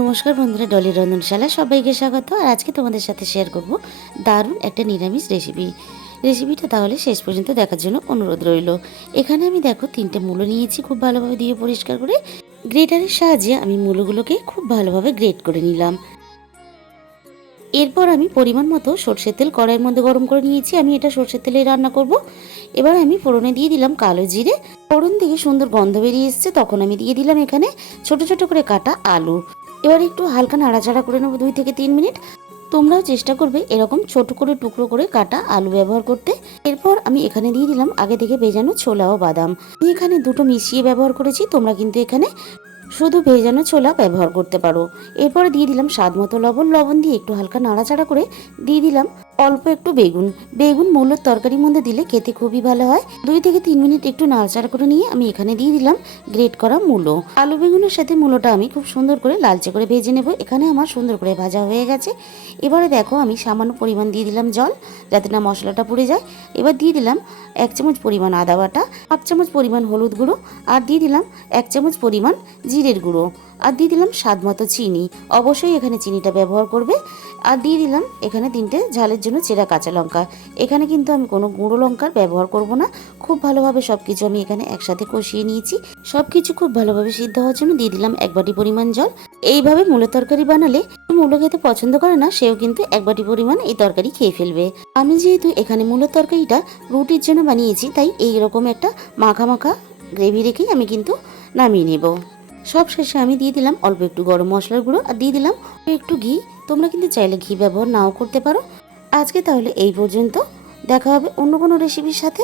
নমস্কার বন্ধুরা, ডলির রন্ধনশালায় সবাইকে স্বাগত। আর আজকে তোমাদের সাথে শেয়ার করব দারুণ একটা নিরামিষ রেসিপিটা তাহলে শেষ পর্যন্ত দেখার জন্য অনুরোধ রইল। এখানে আমি দেখো 3টে মূলো নিয়েছি, খুব ভালোভাবে দিয়ে পরিষ্কার করে গ্রেটারের সাহায্যে আমি মূলোগুলোকে খুব ভালোভাবে গ্রেট করে নিলাম। এরপর আমি পরিমাণ মতো সর্ষের তেল কড়াইয়ের মধ্যে গরম করে নিয়েছি। আমি এটা সর্ষের তেলে রান্না করব। এবার আমি ফোড়নে দিয়ে দিলাম কালো জিরে। ফোড়ন থেকে সুন্দর গন্ধ বেরিয়ে এসছে, তখন আমি দিয়ে দিলাম এখানে ছোট ছোট করে কাটা আলু। এবার একটু হালকা নাড়াচাড়া করে নেবো 2 থেকে 3 মিনিট। তোমরাও চেষ্টা করবে এরকম ছোট করে টুকরো করে কাটা আলু ব্যবহার করতে। এরপর আমি এখানে দিয়ে দিলাম আগে থেকে ভেজানো ছোলা ও বাদাম। আমি এখানে দুটো মিশিয়ে ব্যবহার করেছি, তোমরা কিন্তু এখানে শুধু ভেজানো ছোলা ব্যবহার করতে পারো। এরপরে দিয়ে দিলাম স্বাদ মতো লবণ দিয়ে একটু হালকা নাড়াচাড়া করে দিয়ে দিলাম অল্প একটু বেগুন মূলোর তরকারির মধ্যে দিলে খেতে খুবই ভালো হয়। 2 থেকে 3 মিনিট একটু নাড়াচাড়া করে নিয়ে আমি এখানে দিয়ে দিলাম গ্রেট করা মূলো। আলু বেগুনের সাথে মূলোটা আমি খুব সুন্দর করে লালচে করে ভেজে নেব। এখানে আমার সুন্দর করে ভাজা হয়ে গেছে। এবারে দেখো আমি সামান্য পরিমাণ দিয়ে দিলাম জল, যাতে না মশলাটা পুড়ে যায়। এবার দিয়ে দিলাম 1 চামচ পরিমাণ আদা বাটা, 1 চামচ পরিমাণ হলুদ গুঁড়ো, আর দিয়ে দিলাম 1 চামচ পরিমাণ জিরের গুঁড়ো, আর দিয়ে দিলাম স্বাদ মতো চিনি। অবশ্যই এখানে চিনিটা ব্যবহার করবে। আর দিয়ে দিলাম এখানে 3টে ঝালের জন্য চেরা কাঁচা লঙ্কা। এখানে কিন্তু আমি কোনো গুঁড়ো লঙ্কার ব্যবহার করব না। খুব ভালোভাবে সব কিছু আমি এখানে একসাথে কষিয়ে নিয়েছি। সব কিছু খুব ভালোভাবে সিদ্ধ হওয়ার জন্য দিয়ে দিলাম 1 বাটি পরিমাণ জল। এইভাবে মূলো তরকারি বানালে মূলো খেতে পছন্দ করে না, সেও কিন্তু 1 বাটি পরিমাণ এই তরকারি খেয়ে ফেলবে। আমি যেহেতু এখানে মূলো তরকারিটা রুটির জন্য বানিয়েছি, তাই এইরকম একটা মাখা মাখা গ্রেভি রেখেই আমি কিন্তু নামিয়ে নেব। সব শেষে আমি দিয়ে দিলাম অল্প একটু গরম মশলার গুঁড়ো, আর দিয়ে দিলাম একটু ঘি। তোমরা কিন্তু চাইলে ঘি ব্যবহার নাও করতে পারো। আজকে তাহলে এই পর্যন্ত, দেখা হবে অন্য কোনো রেসিপির সাথে।